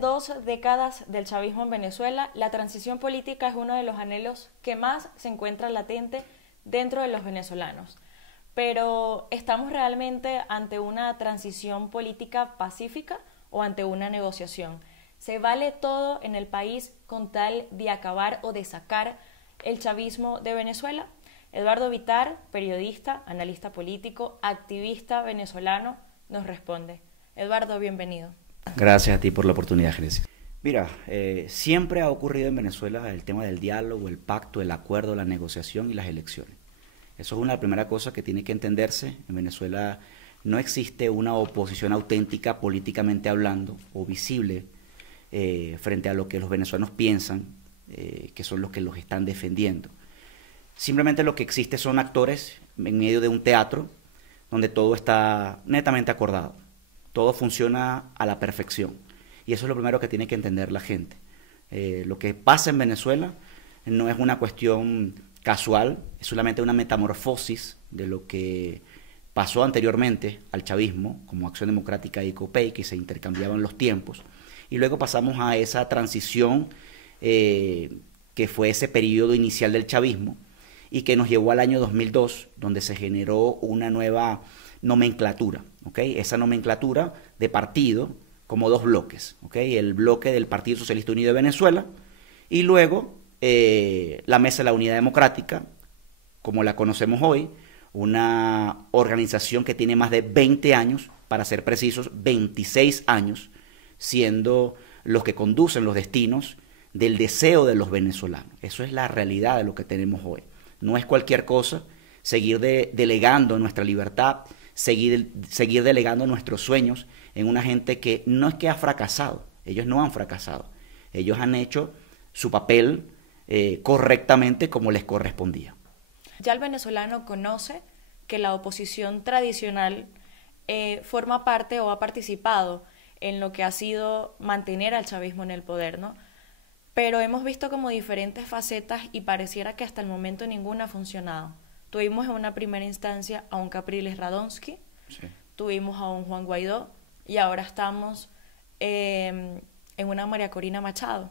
2 décadas del chavismo en Venezuela, la transición política es uno de los anhelos que más se encuentra latente dentro de los venezolanos. Pero, ¿estamos realmente ante una transición política pacífica o ante una negociación? ¿Se vale todo en el país con tal de acabar o de sacar el chavismo de Venezuela? Eduardo Vitar, periodista, analista político, activista venezolano, nos responde. Eduardo, bienvenido. Gracias a ti por la oportunidad, Genesis. Mira, siempre ha ocurrido en Venezuela el tema del diálogo, el pacto, el acuerdo, la negociación y las elecciones. Eso es una primera cosa que tiene que entenderse. En Venezuela no existe una oposición auténtica políticamente hablando o visible frente a lo que los venezolanos piensan, que son los que los están defendiendo. Simplemente lo que existe son actores en medio de un teatro donde todo está netamente acordado. Todo funciona a la perfección. Y eso es lo primero que tiene que entender la gente. Lo que pasa en Venezuela no es una cuestión casual, es solamente una metamorfosis de lo que pasó anteriormente al chavismo, como Acción Democrática y COPEI, que se intercambiaban los tiempos. Y luego pasamos a esa transición que fue ese periodo inicial del chavismo y que nos llevó al año 2002, donde se generó una nueva nomenclatura, ¿okay? Esa nomenclatura de partido como dos bloques, ¿okay? El bloque del Partido Socialista Unido de Venezuela y luego la Mesa de la Unidad Democrática, como la conocemos hoy, una organización que tiene más de 20 años, para ser precisos, 26 años, siendo los que conducen los destinos del deseo de los venezolanos. Eso es la realidad de lo que tenemos hoy. No es cualquier cosa seguir delegando nuestra libertad, seguir delegando nuestros sueños en una gente que no es que ha fracasado, ellos no han fracasado, ellos han hecho su papel correctamente como les correspondía. Ya el venezolano conoce que la oposición tradicional forma parte o ha participado en lo que ha sido mantener al chavismo en el poder, ¿no? Pero hemos visto como diferentes facetas y pareciera que hasta el momento ninguna ha funcionado. Tuvimos en una primera instancia a un Capriles Radonsky, sí. Tuvimos a un Juan Guaidó y ahora estamos en una María Corina Machado.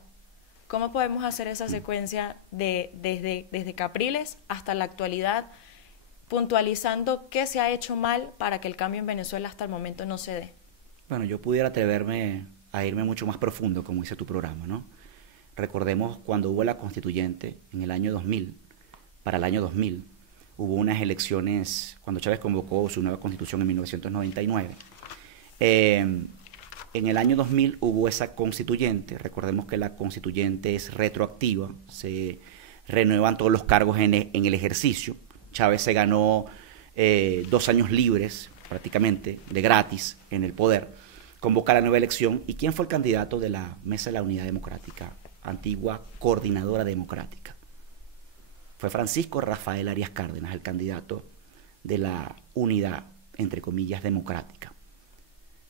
¿Cómo podemos hacer esa secuencia desde Capriles hasta la actualidad, puntualizando qué se ha hecho mal para que el cambio en Venezuela hasta el momento no se dé? Bueno, yo pudiera atreverme a irme mucho más profundo, como dice tu programa, ¿no? Recordemos cuando hubo la constituyente en el año 2000, para el año 2000, hubo unas elecciones, cuando Chávez convocó su nueva constitución en 1999. En el año 2000 hubo esa constituyente, recordemos que la constituyente es retroactiva, se renuevan todos los cargos en el ejercicio. Chávez se ganó 2 años libres, prácticamente, de gratis en el poder, convoca la nueva elección. ¿Y quién fue el candidato de la Mesa de la Unidad Democrática, antigua coordinadora democrática? Fue Francisco Rafael Arias Cárdenas, el candidato de la unidad, entre comillas, democrática.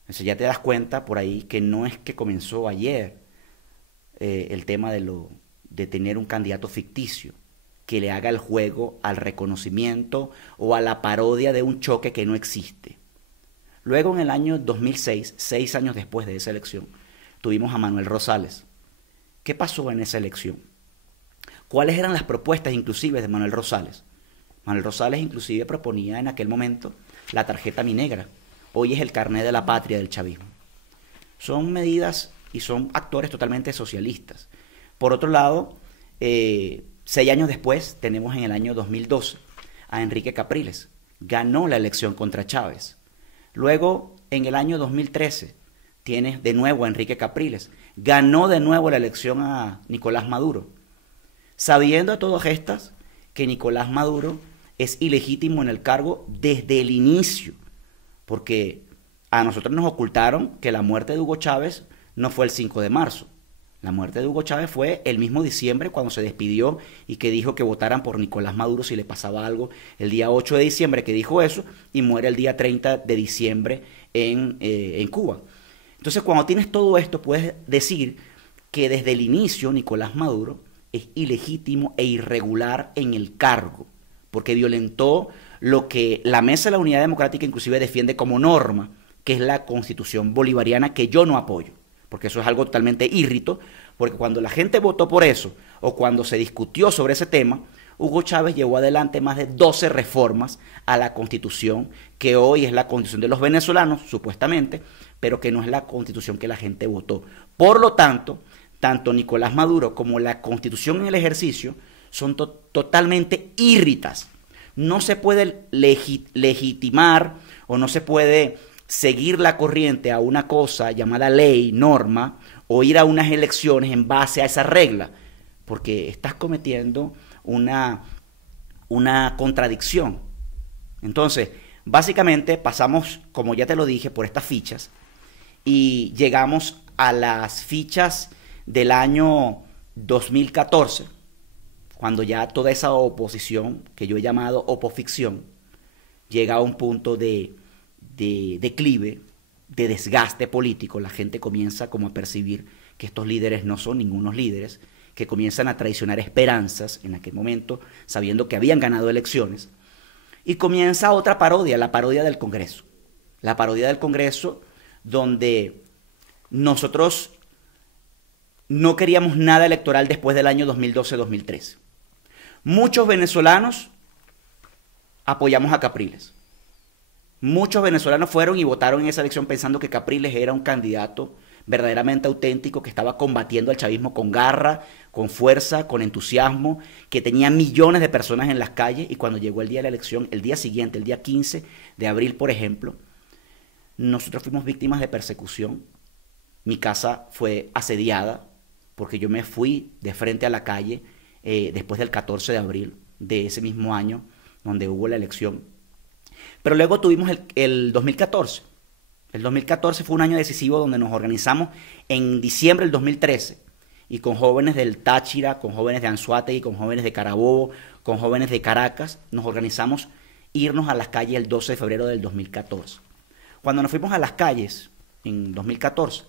Entonces ya te das cuenta por ahí que no es que comenzó ayer el tema de tener un candidato ficticio que le haga el juego al reconocimiento o a la parodia de un choque que no existe. Luego en el año 2006, 6 años después de esa elección, tuvimos a Manuel Rosales. ¿Qué pasó en esa elección? ¿Cuáles eran las propuestas inclusive de Manuel Rosales? Manuel Rosales inclusive proponía en aquel momento la tarjeta minegra. Hoy es el carnet de la patria del chavismo. Son medidas y son actores totalmente socialistas. Por otro lado, 6 años después tenemos en el año 2012 a Enrique Capriles. Ganó la elección contra Chávez. Luego, en el año 2013, tienes de nuevo a Enrique Capriles. Ganó de nuevo la elección a Nicolás Maduro. Sabiendo a todas estas que Nicolás Maduro es ilegítimo en el cargo desde el inicio, porque a nosotros nos ocultaron que la muerte de Hugo Chávez no fue el 5 de marzo. La muerte de Hugo Chávez fue el mismo diciembre cuando se despidió y que dijo que votaran por Nicolás Maduro si le pasaba algo el día 8 de diciembre, que dijo eso, y muere el día 30 de diciembre en Cuba. Entonces, cuando tienes todo esto, puedes decir que desde el inicio Nicolás Maduro es ilegítimo e irregular en el cargo, porque violentó lo que la Mesa de la Unidad Democrática inclusive defiende como norma, que es la Constitución bolivariana, que yo no apoyo, porque eso es algo totalmente írrito, porque cuando la gente votó por eso, o cuando se discutió sobre ese tema, Hugo Chávez llevó adelante más de 12 reformas a la Constitución, que hoy es la Constitución de los venezolanos, supuestamente, pero que no es la Constitución que la gente votó. Por lo tanto, tanto Nicolás Maduro como la Constitución en el ejercicio son totalmente írritas. No se puede legitimar o no se puede seguir la corriente a una cosa llamada ley, norma, o ir a unas elecciones en base a esa regla, porque estás cometiendo una contradicción. Entonces, básicamente pasamos, como ya te lo dije, por estas fichas y llegamos a las fichas del año 2014, cuando ya toda esa oposición, que yo he llamado opoficción, llega a un punto de declive, de desgaste político. La gente comienza como a percibir que estos líderes no son ningunos líderes, que comienzan a traicionar esperanzas en aquel momento, sabiendo que habían ganado elecciones, y comienza otra parodia, la parodia del Congreso. La parodia del Congreso, donde nosotros no queríamos nada electoral después del año 2012-2013. Muchos venezolanos apoyamos a Capriles. Muchos venezolanos fueron y votaron en esa elección pensando que Capriles era un candidato verdaderamente auténtico, que estaba combatiendo al chavismo con garra, con fuerza, con entusiasmo, que tenía millones de personas en las calles, y cuando llegó el día de la elección, el día siguiente, el día 15 de abril, por ejemplo, nosotros fuimos víctimas de persecución. Mi casa fue asediada porque yo me fui de frente a la calle después del 14 de abril de ese mismo año donde hubo la elección. Pero luego tuvimos el 2014. El 2014 fue un año decisivo donde nos organizamos en diciembre del 2013 y con jóvenes del Táchira, con jóvenes de Anzoátegui, con jóvenes de Carabobo, con jóvenes de Caracas, nos organizamos irnos a las calles el 12 de febrero del 2014. Cuando nos fuimos a las calles en 2014,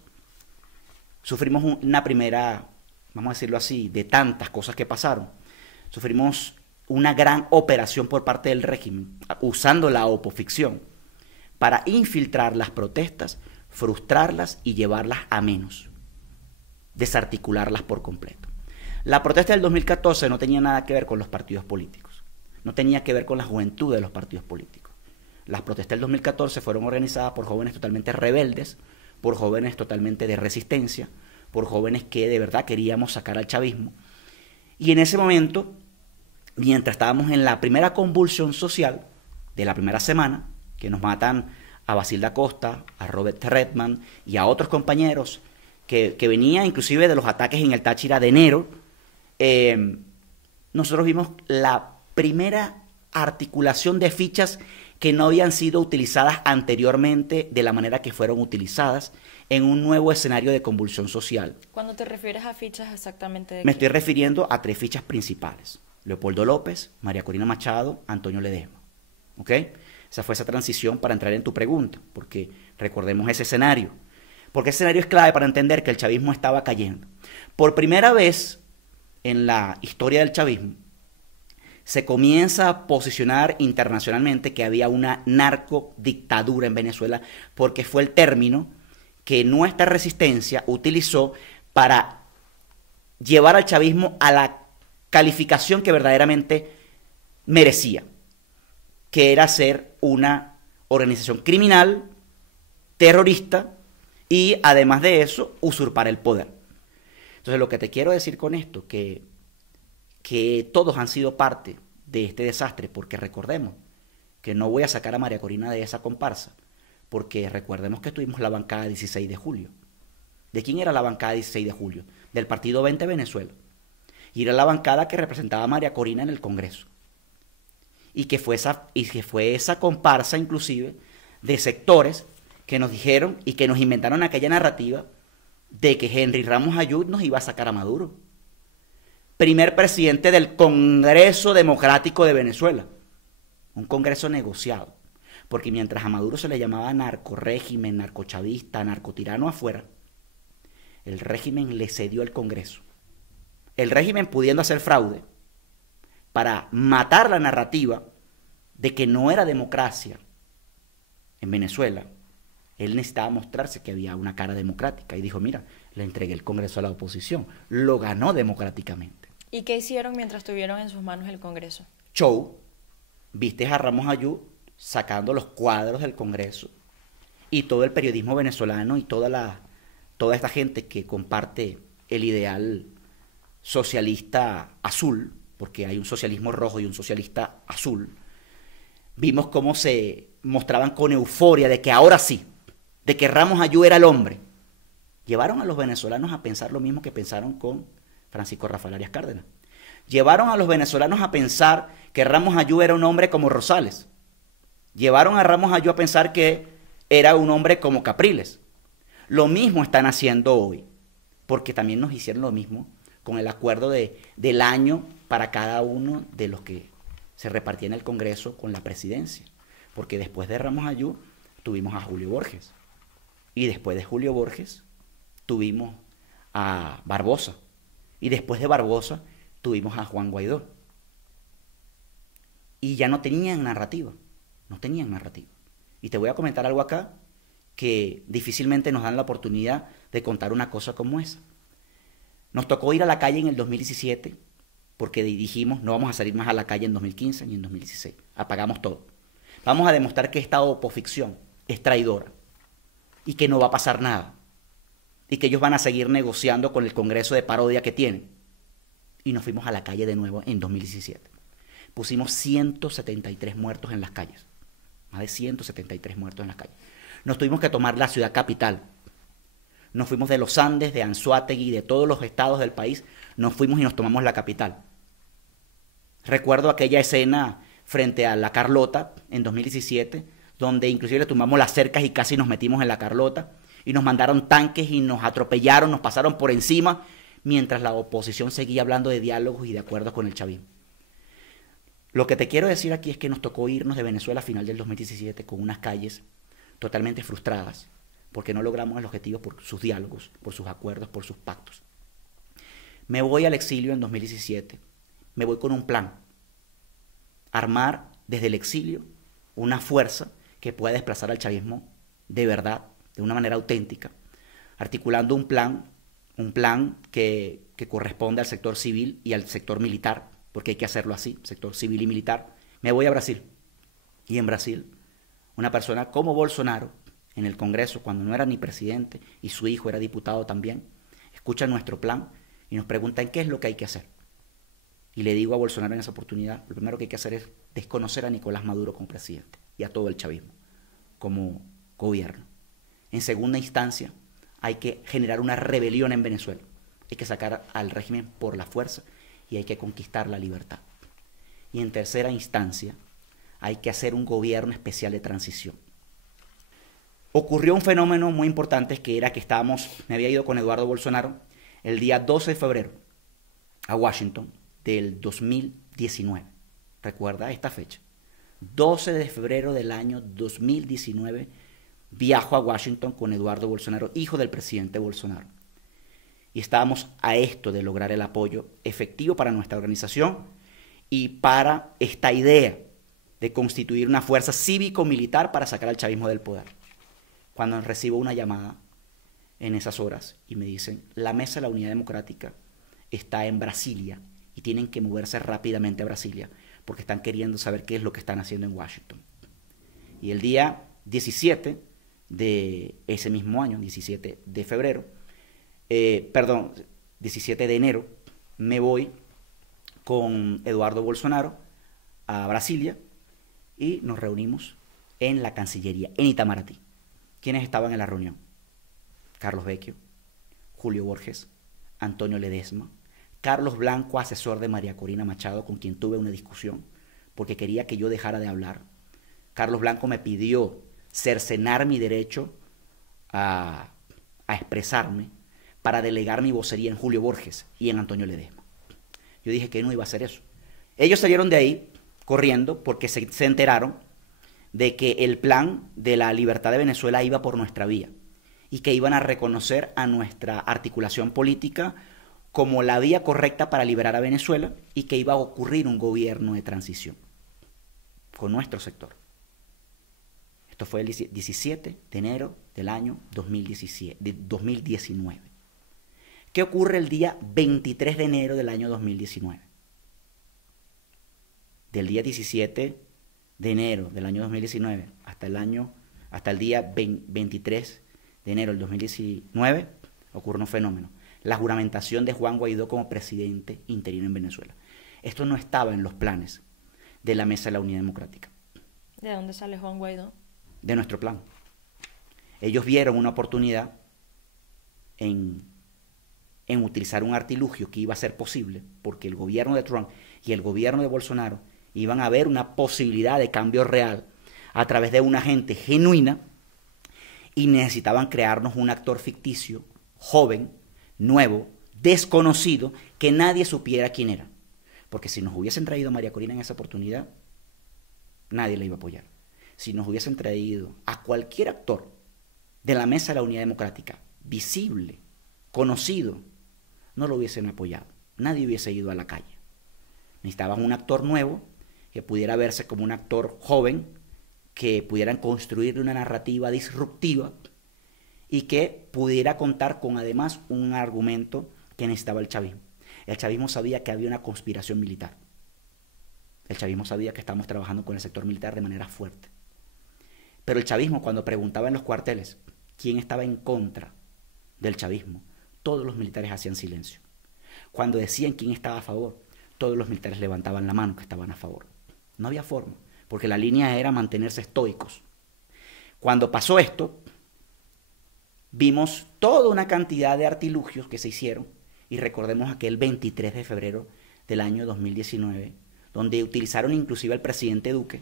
sufrimos una primera, vamos a decirlo así, de tantas cosas que pasaron. Sufrimos una gran operación por parte del régimen, usando la opoficción, para infiltrar las protestas, frustrarlas y llevarlas a menos, desarticularlas por completo. La protesta del 2014 no tenía nada que ver con los partidos políticos, no tenía que ver con la juventud de los partidos políticos. Las protestas del 2014 fueron organizadas por jóvenes totalmente rebeldes, por jóvenes totalmente de resistencia, por jóvenes que de verdad queríamos sacar al chavismo. Y en ese momento, mientras estábamos en la primera convulsión social de la primera semana, que nos matan a Basilda Costa, a Robert Redman y a otros compañeros que venían inclusive de los ataques en el Táchira de enero, nosotros vimos la primera articulación de fichas que no habían sido utilizadas anteriormente de la manera que fueron utilizadas en un nuevo escenario de convulsión social. Cuando te refieres a fichas exactamente de Me estoy refiriendo a 3 fichas principales: Leopoldo López, María Corina Machado, Antonio Ledesma. ¿Ok? Esa fue esa transición para entrar en tu pregunta, porque recordemos ese escenario. Porque ese escenario es clave para entender que el chavismo estaba cayendo. Por primera vez en la historia del chavismo, se comienza a posicionar internacionalmente que había una narcodictadura en Venezuela, porque fue el término que nuestra resistencia utilizó para llevar al chavismo a la calificación que verdaderamente merecía, que era ser una organización criminal, terrorista y además de eso usurpar el poder. Entonces lo que te quiero decir con esto, que todos han sido parte de este desastre, porque recordemos que no voy a sacar a María Corina de esa comparsa, porque recordemos que tuvimos la bancada 16 de julio. ¿De quién era la bancada 16 de julio? Del Partido 20 Venezuela. Y era la bancada que representaba a María Corina en el Congreso. Y que fue esa comparsa inclusive de sectores que nos dijeron y que nos inventaron aquella narrativa de que Henry Ramos Ayud nos iba a sacar a Maduro. Primer presidente del Congreso Democrático de Venezuela. Un congreso negociado. Porque mientras a Maduro se le llamaba narcorégimen, narcochavista, narcotirano afuera, el régimen le cedió el Congreso. El régimen pudiendo hacer fraude para matar la narrativa de que no era democracia en Venezuela, Él necesitaba mostrarse que había una cara democrática y dijo, mira, le entregué el Congreso a la oposición. Lo ganó democráticamente. ¿Y qué hicieron mientras tuvieron en sus manos el Congreso? Show, viste a Ramos Ayú sacando los cuadros del Congreso y todo el periodismo venezolano y toda esta gente que comparte el ideal socialista azul, porque hay un socialismo rojo y un socialista azul, vimos cómo se mostraban con euforia de que ahora sí, de que Ramos Ayú era el hombre. Llevaron a los venezolanos a pensar lo mismo que pensaron con Francisco Rafael Arias Cárdenas. Llevaron a los venezolanos a pensar que Ramos Ayú era un hombre como Rosales. Llevaron a Ramos Ayú a pensar que era un hombre como Capriles. Lo mismo están haciendo hoy, porque también nos hicieron lo mismo con el acuerdo del año para cada uno de los que se repartían en el Congreso con la presidencia. Porque después de Ramos Ayú tuvimos a Julio Borges. Y después de Julio Borges tuvimos a Barbosa. Y después de Barbosa tuvimos a Juan Guaidó. Y ya no tenían narrativa. No tenían narrativa. Y te voy a comentar algo acá que difícilmente nos dan la oportunidad de contar una cosa como esa. Nos tocó ir a la calle en el 2017 porque dijimos no vamos a salir más a la calle en 2015 ni en 2016. Apagamos todo. Vamos a demostrar que esta oposición es traidora y que no va a pasar nada y que ellos van a seguir negociando con el Congreso de parodia que tienen. Y nos fuimos a la calle de nuevo en 2017. Pusimos 173 muertos en las calles. Más de 173 muertos en las calles. Nos tuvimos que tomar la ciudad capital. Nos fuimos de los Andes, de Anzoátegui, de todos los estados del país. Nos fuimos y nos tomamos la capital. Recuerdo aquella escena frente a la Carlota en 2017, donde inclusive le tumbamos las cercas y casi nos metimos en la Carlota. Y nos mandaron tanques y nos atropellaron, nos pasaron por encima, mientras la oposición seguía hablando de diálogos y de acuerdos con el chavismo. Lo que te quiero decir aquí es que nos tocó irnos de Venezuela a final del 2017 con unas calles totalmente frustradas, porque no logramos el objetivo por sus diálogos, por sus acuerdos, por sus pactos. Me voy al exilio en 2017, me voy con un plan, armar desde el exilio una fuerza que pueda desplazar al chavismo de verdad, de una manera auténtica, articulando un plan que corresponde al sector civil y al sector militar, porque hay que hacerlo así, sector civil y militar. Me voy a Brasil, y en Brasil, una persona como Bolsonaro, en el Congreso, cuando no era ni presidente, y su hijo era diputado también, escucha nuestro plan y nos preguntan qué es lo que hay que hacer. Y le digo a Bolsonaro en esa oportunidad, lo primero que hay que hacer es desconocer a Nicolás Maduro como presidente y a todo el chavismo como gobierno. En segunda instancia, hay que generar una rebelión en Venezuela. Hay que sacar al régimen por la fuerza y hay que conquistar la libertad. Y en tercera instancia, hay que hacer un gobierno especial de transición. Ocurrió un fenómeno muy importante que era que me había ido con Eduardo Bolsonaro el día 12 de febrero a Washington del 2019. Recuerda esta fecha. 12 de febrero del año 2019 viajo a Washington con Eduardo Bolsonaro, hijo del presidente Bolsonaro. Y estábamos a esto de lograr el apoyo efectivo para nuestra organización y para esta idea de constituir una fuerza cívico-militar para sacar al chavismo del poder. Cuando recibo una llamada en esas horas y me dicen, la Mesa de la Unidad Democrática está en Brasilia y tienen que moverse rápidamente a Brasilia porque están queriendo saber qué es lo que están haciendo en Washington. Y el día 17 de ese mismo año, 17 de febrero, 17 de enero, me voy con Eduardo Bolsonaro a Brasilia y nos reunimos en la Cancillería, en Itamaraty. ¿Quiénes estaban en la reunión? Carlos Vecchio, Julio Borges, Antonio Ledesma, Carlos Blanco, asesor de María Corina Machado, con quien tuve una discusión porque quería que yo dejara de hablar. Carlos Blanco me pidió cercenar mi derecho a expresarme para delegar mi vocería en Julio Borges y en Antonio Ledesma. Yo dije que no iba a hacer eso. Ellos salieron de ahí corriendo porque se enteraron de que el plan de la libertad de Venezuela iba por nuestra vía y que iban a reconocer a nuestra articulación política como la vía correcta para liberar a Venezuela y que iba a ocurrir un gobierno de transición con nuestro sector. Esto fue el 17 de enero del año 2019. ¿Qué ocurre el día 23 de enero del año 2019? Del día 17 de enero del año 2019 hasta el día 23 de enero del 2019 ocurre un fenómeno: la juramentación de Juan Guaidó como presidente interino en Venezuela. Esto no estaba en los planes de la Mesa de la Unidad Democrática. ¿De dónde sale Juan Guaidó? De nuestro plan. Ellos vieron una oportunidad en utilizar un artilugio que iba a ser posible, porque el gobierno de Trump y el gobierno de Bolsonaro iban a ver una posibilidad de cambio real a través de una gente genuina, y necesitaban crearnos un actor ficticio, joven, nuevo, desconocido, que nadie supiera quién era. Porque si nos hubiesen traído a María Corina en esa oportunidad, nadie la iba a apoyar. Si nos hubiesen traído a cualquier actor de la Mesa de la Unidad Democrática, visible, conocido, no lo hubiesen apoyado. Nadie hubiese ido a la calle. Necesitaban un actor nuevo que pudiera verse como un actor joven, que pudieran construir una narrativa disruptiva y que pudiera contar con además un argumento que necesitaba el chavismo. El chavismo sabía que había una conspiración militar. El chavismo sabía que estábamos trabajando con el sector militar de manera fuerte. Pero el chavismo, cuando preguntaba en los cuarteles quién estaba en contra del chavismo, todos los militares hacían silencio. Cuando decían quién estaba a favor, todos los militares levantaban la mano que estaban a favor. No había forma, porque la línea era mantenerse estoicos. Cuando pasó esto, vimos toda una cantidad de artilugios que se hicieron, y recordemos aquel 23 de febrero del año 2019, donde utilizaron inclusive al presidente Duque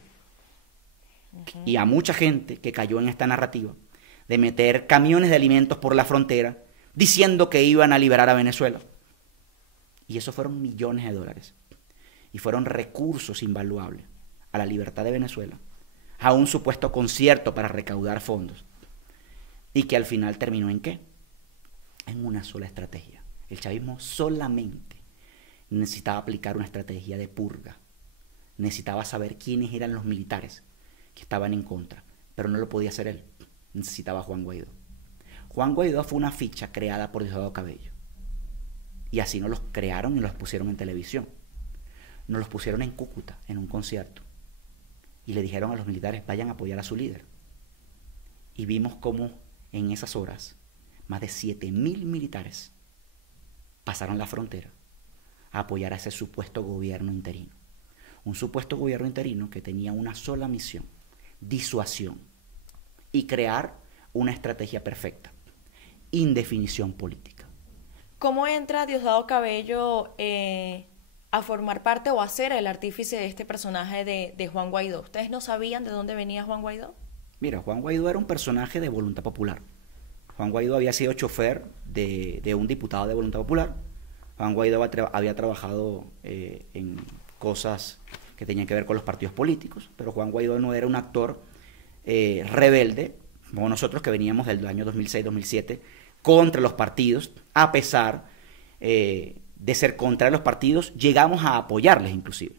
y a mucha gente que cayó en esta narrativa de meter camiones de alimentos por la frontera diciendo que iban a liberar a Venezuela. Y eso fueron millones de dólares. Y fueron recursos invaluables a la libertad de Venezuela, a un supuesto concierto para recaudar fondos. Y que al final terminó ¿en qué? En una sola estrategia. El chavismo solamente necesitaba aplicar una estrategia de purga. Necesitaba saber quiénes eran los militares que estaban en contra, pero no lo podía hacer él. Necesitaba a Juan Guaidó. Juan Guaidó fue una ficha creada por Diosdado Cabello. Y así nos los crearon y los pusieron en televisión. Nos los pusieron en Cúcuta, en un concierto. Y le dijeron a los militares, vayan a apoyar a su líder. Y vimos cómo en esas horas más de 7.000 militares pasaron la frontera a apoyar a ese supuesto gobierno interino. Un supuesto gobierno interino que tenía una sola misión: disuasión y crear una estrategia perfecta: indefinición política. ¿Cómo entra Diosdado Cabello a formar parte o a ser el artífice de este personaje de Juan Guaidó? ¿Ustedes no sabían de dónde venía Juan Guaidó? Mira, Juan Guaidó era un personaje de Voluntad Popular. Juan Guaidó había sido chofer de un diputado de Voluntad Popular. Juan Guaidó había trabajado en cosas que tenían que ver con los partidos políticos, pero Juan Guaidó no era un actor rebelde, como nosotros que veníamos del año 2006-2007, contra los partidos. A pesar de ser contra los partidos, llegamos a apoyarles inclusive,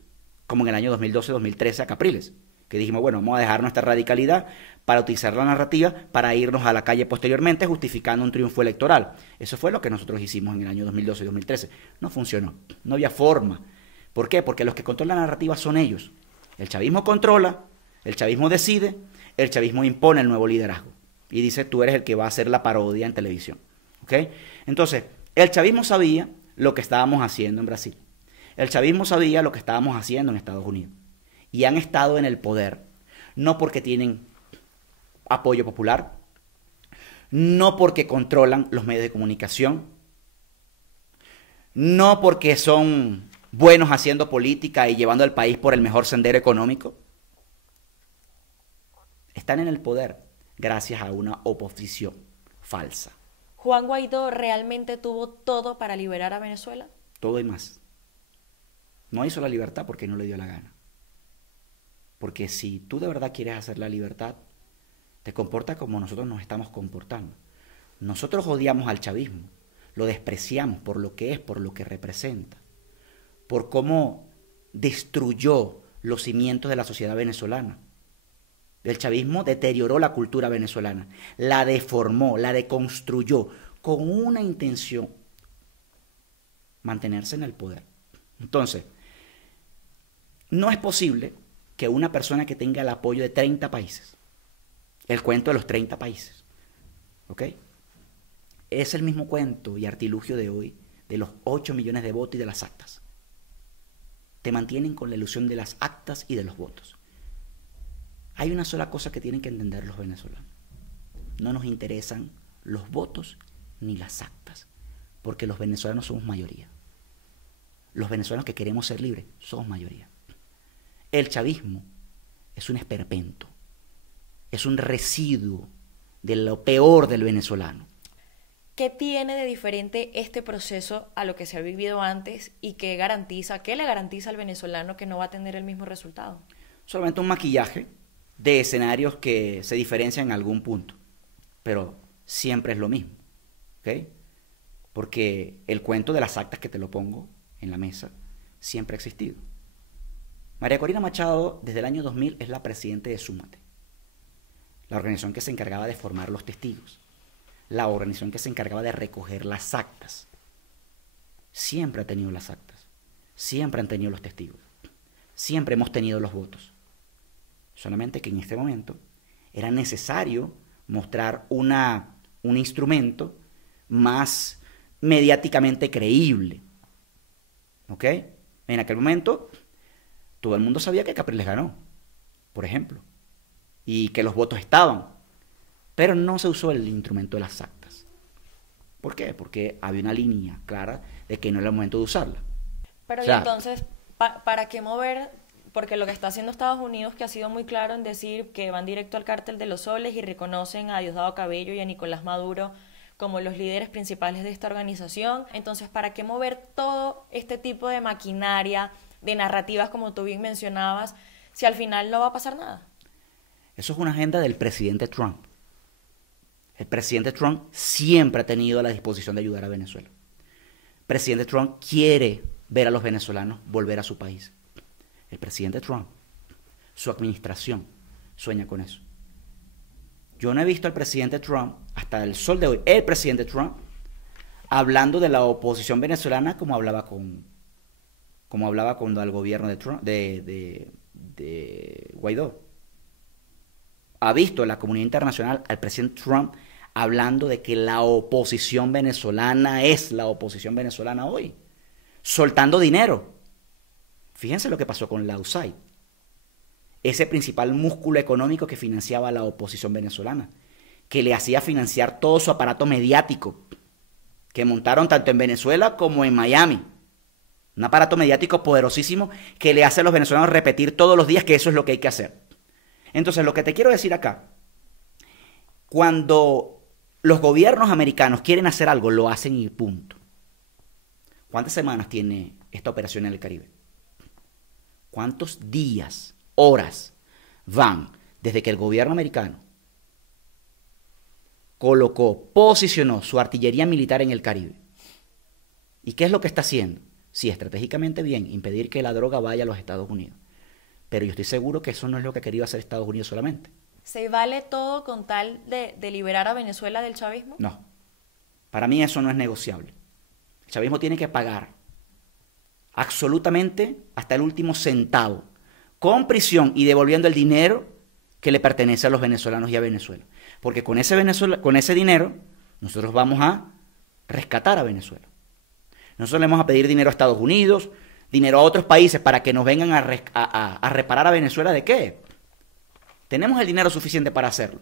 como en el año 2012-2013 a Capriles, que dijimos, bueno, vamos a dejar nuestra radicalidad para utilizar la narrativa para irnos a la calle posteriormente justificando un triunfo electoral. Eso fue lo que nosotros hicimos en el año 2012 y 2013. No funcionó, no había forma. ¿Por qué? Porque los que controlan la narrativa son ellos. El chavismo controla, el chavismo decide, el chavismo impone el nuevo liderazgo. Y dice, tú eres el que va a hacer la parodia en televisión. ¿Ok? Entonces, el chavismo sabía lo que estábamos haciendo en Brasil. El chavismo sabía lo que estábamos haciendo en Estados Unidos. Y han estado en el poder, no porque tienen apoyo popular, no porque controlan los medios de comunicación, no porque son buenos haciendo política y llevando al país por el mejor sendero económico. Están en el poder gracias a una oposición falsa. ¿Juan Guaidó realmente tuvo todo para liberar a Venezuela? Todo y más. No hizo la libertad porque no le dio la gana. Porque si tú de verdad quieres hacer la libertad, te comportas como nosotros nos estamos comportando. Nosotros odiamos al chavismo, lo despreciamos por lo que es, por lo que representa, por cómo destruyó los cimientos de la sociedad venezolana. El chavismo deterioró la cultura venezolana, la deformó, la deconstruyó, con una intención: mantenerse en el poder. Entonces, no es posible que una persona que tenga el apoyo de 30 países, el cuento de los 30 países, ¿ok? Es el mismo cuento y artilugio de hoy de los 8 millones de votos y de las actas. Te mantienen con la ilusión de las actas y de los votos. Hay una sola cosa que tienen que entender los venezolanos: no nos interesan los votos ni las actas, porque los venezolanos somos mayoría. Los venezolanos que queremos ser libres somos mayoría. El chavismo es un esperpento, es un residuo de lo peor del venezolano. ¿Qué tiene de diferente este proceso a lo que se ha vivido antes y qué le garantiza al venezolano que no va a tener el mismo resultado? Solamente un maquillaje de escenarios que se diferencian en algún punto, pero siempre es lo mismo, ¿ok? Porque el cuento de las actas, que te lo pongo en la mesa, siempre ha existido. María Corina Machado, desde el año 2000, es la presidenta de Súmate, la organización que se encargaba de formar los testigos, la organización que se encargaba de recoger las actas. Siempre ha tenido las actas, siempre han tenido los testigos, siempre hemos tenido los votos. Solamente que en este momento era necesario mostrar un instrumento más mediáticamente creíble, ¿ok? En aquel momento todo el mundo sabía que Capriles ganó, por ejemplo, y que los votos estaban, pero no se usó el instrumento de las actas. ¿Por qué? Porque había una línea clara de que no era el momento de usarla. Pero O sea, y entonces, ¿para qué mover? Porque lo que está haciendo Estados Unidos, que ha sido muy claro en decir que van directo al cártel de los soles y reconocen a Diosdado Cabello y a Nicolás Maduro como los líderes principales de esta organización. Entonces, ¿para qué mover todo este tipo de maquinaria, de narrativas, como tú bien mencionabas, si al final no va a pasar nada? eso es una agenda del presidente Trump. El presidente Trump siempre ha tenido la disposición de ayudar a Venezuela. El presidente Trump quiere ver a los venezolanos volver a su país. El presidente Trump, su administración, sueña con eso. Yo no he visto al presidente Trump, hasta el sol de hoy, el presidente Trump, hablando de la oposición venezolana como hablaba cuando al gobierno de Trump, de Guaidó. Ha visto la comunidad internacional al presidente Trump hablando de que la oposición venezolana es la oposición venezolana hoy, soltando dinero. Fíjense lo que pasó con la USAID, ese principal músculo económico que financiaba a la oposición venezolana, que le hacía financiar todo su aparato mediático, que montaron tanto en Venezuela como en Miami. Un aparato mediático poderosísimo que le hace a los venezolanos repetir todos los días que eso es lo que hay que hacer. Entonces, lo que te quiero decir acá: cuando los gobiernos americanos quieren hacer algo, lo hacen y punto. ¿Cuántas semanas tiene esta operación en el Caribe? ¿Cuántos días, horas van desde que el gobierno americano posicionó su artillería militar en el Caribe? ¿Y qué es lo que está haciendo? Sí, estratégicamente bien, impedir que la droga vaya a los Estados Unidos. Pero yo estoy seguro que eso no es lo que ha querido hacer Estados Unidos solamente. ¿Se vale todo con tal de liberar a Venezuela del chavismo? No, para mí eso no es negociable. El chavismo tiene que pagar absolutamente hasta el último centavo, con prisión y devolviendo el dinero que le pertenece a los venezolanos y a Venezuela. Porque con ese dinero nosotros vamos a rescatar a Venezuela. Nosotros le vamos a pedir dinero a Estados Unidos, dinero a otros países para que nos vengan a reparar a Venezuela. ¿De qué? Tenemos el dinero suficiente para hacerlo.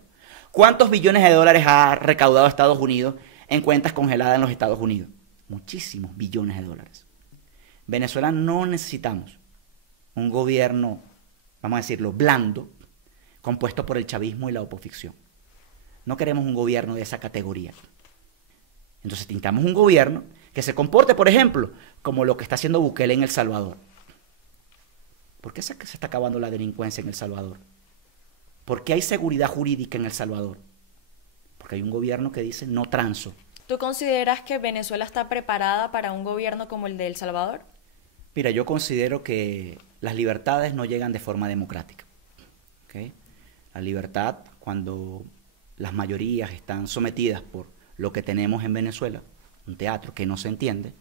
¿Cuántos billones de dólares ha recaudado Estados Unidos en cuentas congeladas en los Estados Unidos? Muchísimos billones de dólares. Venezuela no necesitamos un gobierno, vamos a decirlo, blando, compuesto por el chavismo y la oposición. No queremos un gobierno de esa categoría. Entonces necesitamos un gobierno que se comporte, por ejemplo, como lo que está haciendo Bukele en El Salvador. ¿Por qué se está acabando la delincuencia en El Salvador? ¿Por qué hay seguridad jurídica en El Salvador? Porque hay un gobierno que dice no transo. ¿Tú consideras que Venezuela está preparada para un gobierno como el de El Salvador? Mira, yo considero que las libertades no llegan de forma democrática. ¿Okay? La libertad, cuando las mayorías están sometidas por lo que tenemos en Venezuela, un teatro que no se entiende,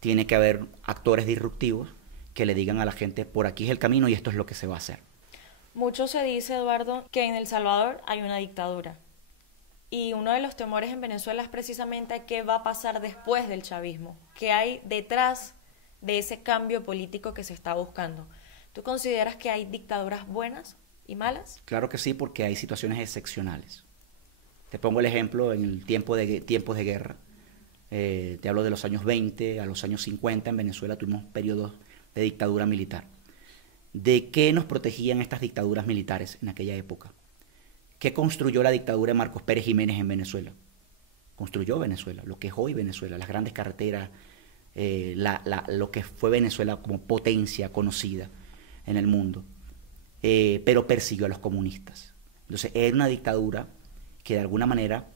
tiene que haber actores disruptivos que le digan a la gente, por aquí es el camino y esto es lo que se va a hacer. Mucho se dice, Eduardo, que en El Salvador hay una dictadura. Y uno de los temores en Venezuela es precisamente qué va a pasar después del chavismo, qué hay detrás de ese cambio político que se está buscando. ¿Tú consideras que hay dictaduras buenas y malas? Claro que sí, porque hay situaciones excepcionales. Te pongo el ejemplo en el tiempos de guerra. Te hablo de los años 20 a los años 50. En Venezuela tuvimos periodos de dictadura militar. ¿De qué nos protegían estas dictaduras militares en aquella época? ¿Qué construyó la dictadura de Marcos Pérez Jiménez en Venezuela? Construyó Venezuela, lo que es hoy Venezuela, las grandes carreteras, lo que fue Venezuela como potencia conocida en el mundo, pero persiguió a los comunistas. Entonces era una dictadura que de alguna manera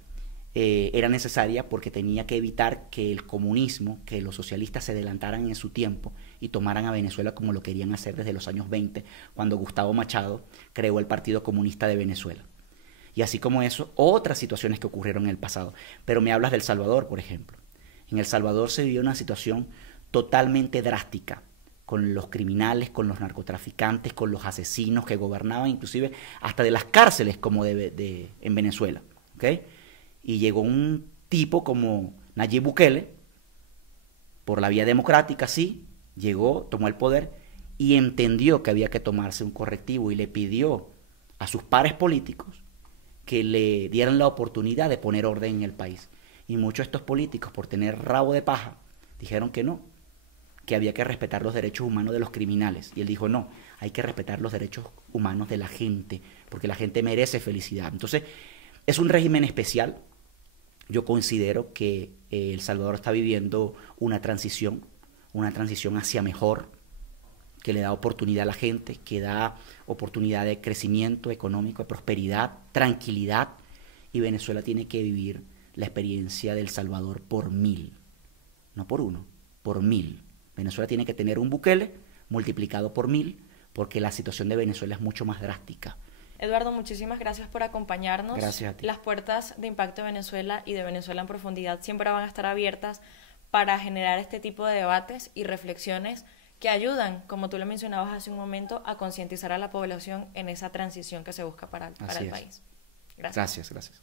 era necesaria porque tenía que evitar que el comunismo, que los socialistas se adelantaran en su tiempo y tomaran a Venezuela como lo querían hacer desde los años 20, cuando Gustavo Machado creó el Partido Comunista de Venezuela. Y así como eso, otras situaciones que ocurrieron en el pasado. Pero me hablas del Salvador, por ejemplo. En El Salvador se vivió una situación totalmente drástica, con los criminales, con los narcotraficantes, con los asesinos que gobernaban, inclusive hasta de las cárceles como en Venezuela. ¿Okay? Y llegó un tipo como Nayib Bukele, por la vía democrática, sí, llegó, tomó el poder y entendió que había que tomarse un correctivo y le pidió a sus pares políticos que le dieran la oportunidad de poner orden en el país. Y muchos de estos políticos, por tener rabo de paja, dijeron que no, que había que respetar los derechos humanos de los criminales. Y él dijo, no, hay que respetar los derechos humanos de la gente, porque la gente merece felicidad. Entonces, es un régimen especial. Yo considero que El Salvador está viviendo una transición hacia mejor, que le da oportunidad a la gente, que da oportunidad de crecimiento económico, de prosperidad, tranquilidad, y Venezuela tiene que vivir la experiencia del Salvador por 1000, no por 1, por 1000. Venezuela tiene que tener un Bukele multiplicado por 1000, porque la situación de Venezuela es mucho más drástica. Eduardo, muchísimas gracias por acompañarnos. Gracias a ti. Las puertas de Impacto Venezuela y de Venezuela en Profundidad siempre van a estar abiertas para generar este tipo de debates y reflexiones que ayudan, como tú lo mencionabas hace un momento, a concientizar a la población en esa transición que se busca para el país. Gracias. Gracias.